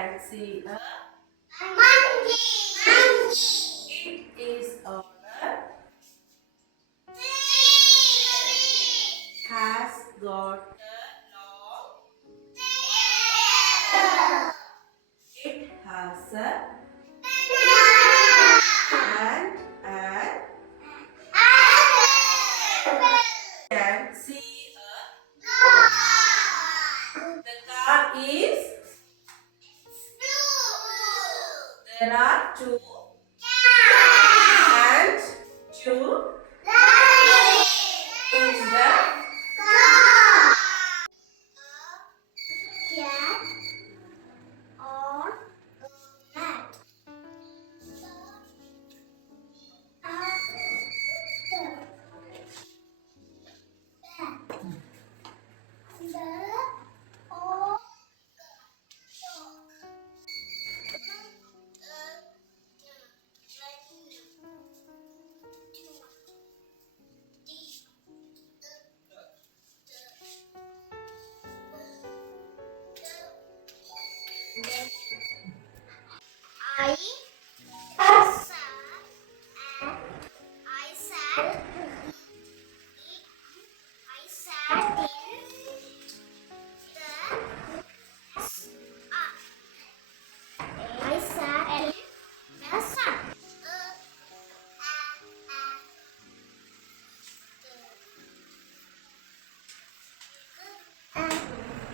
See a monkey. it is on a has got a long it has a and can see the car is there are two and two in the Cat on a mat. I sat and I sat in I sat in the sun.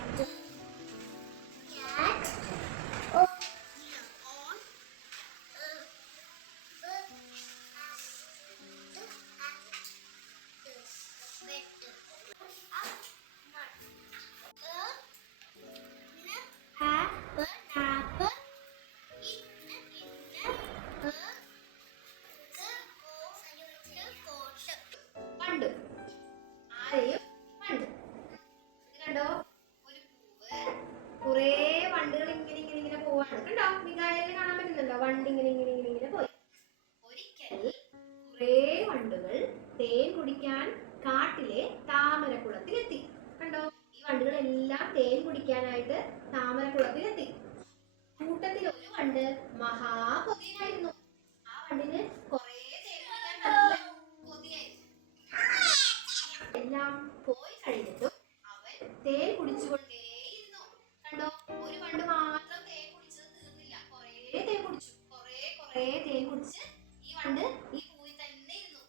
The cat on പണ്ട് ആരെയും പണ്ട് ഇത് കണ്ടോ ഒരു പൂവ് കുറേ വണ്ടുകൾ ഇങ്ങനെ ഇങ്ങനെ ഇങ്ങനെ പോവാണ് കണ്ടോ മികായലിന് കാണാൻ പറ്റുന്നുണ്ടോ വണ്ട് ഇങ്ങനെ ഇങ്ങനെ ഇങ്ങനെ ഇങ്ങനെ പോയി ഒരിക്കൽ കുറേ വണ്ടുകൾ തേൻ കുടിക്കാൻ കാട്ടിലെ താമരക്കുളത്തിലെത്തി കണ്ടോ ഈ വണ്ടുകളെല്ലാം തേൻ കുടിക്കാനായിട്ട് താമരക്കുളത്തിലെത്തി കൂട്ടത്തിൽ ഒരു വണ്ട് മഹാകൊതിയായിരുന്നു ആ വണ്ടിന് കുറേ തേൻ കുടിക്കാൻ നല്ല കൊതിയായിരുന്നു എല്ലാം പോയി കഴിഞ്ഞിട്ടും അവൻ തേൻ കുടിച്ചുകൊണ്ടേയിരുന്നു കണ്ടോ ഒരു വണ്ട് മാത്രം തേൻ കുടിച്ചത് തീർന്നില്ല കുറേ തേൻ കുടിച്ചു കുറേ തേൻ കുടിച്ച് ഈ വണ്ട് ഈ പൂവിൽ തന്നെ ഇരുന്നു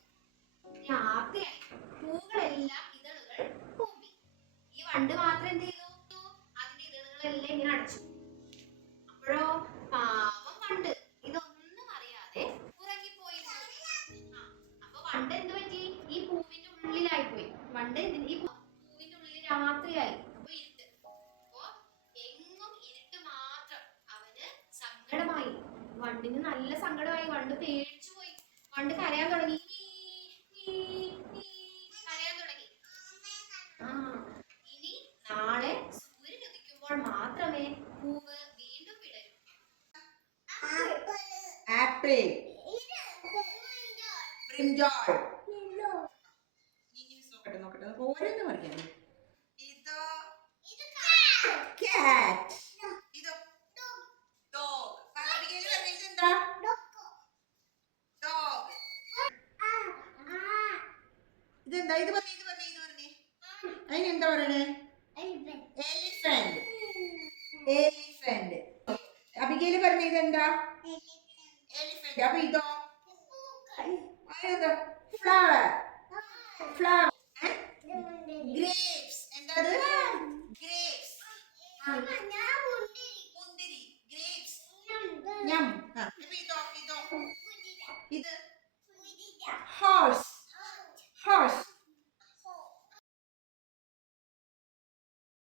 രാത്രിയായി പൂക്കളെല്ലാം ഇതളുകൾ കൂമ്പി ഈ വണ്ട് മാത്രം എന്ത് ചെയ്തു അതിന്റെ ഇതളുകളെല്ലാം ഇങ്ങനെ അടച്ചു അപ്പോഴോ പാവം വണ്ട് ഇതൊന്നും അറിയാതെ ഉറങ്ങിപ്പോയിരുന്നു അപ്പൊ വണ്ട് എന്ത് പറ്റി ഈ പൂവിന്റെ ഉള്ളിലായി പോയി വണ്ട് ഈ പൂവിന്റെ ഉള്ളിൽ രാത്രിയായി അപ്പൊ ഇരുട്ട് അപ്പൊ എങ്ങും ഇരുട്ട് മാത്രം അവന് സങ്കടമായി വണ്ടിന് നല്ല സങ്കടമായി വണ്ട് പേടിച്ചു പോയി വണ്ട് കരയാൻ തുടങ്ങി കരയാൻ തുടങ്ങി ഇനി നാളെ സൂര്യൻ ഉദിക്കുമ്പോൾ മാത്രമേ പൂവ് വീണ്ടും വിടരൂ ആപ്പിൾ ബ്രിഞ്ചാൾ നോക്കട്ടെ ഓരോന്ന് പറയാം ഇതോ cat ഇതോ dog അറബികയിൽ പറഞ്ഞത് എന്താ dog ഇതെന്താ ഇത് പറഞ്ഞേ അതിനെന്താ പറയണേ എലിഫന്റ് അബികയിൽ പറഞ്ഞ ഇതെന്താ എലിഫന്റ് അപ്പൊ ഇതോ അതെന്താ ഫ്ലവർ grapes എന്താത് grapes മുന്തിരി grapes ഞം ഇപ്പൊ ഇതോ ഇത് horse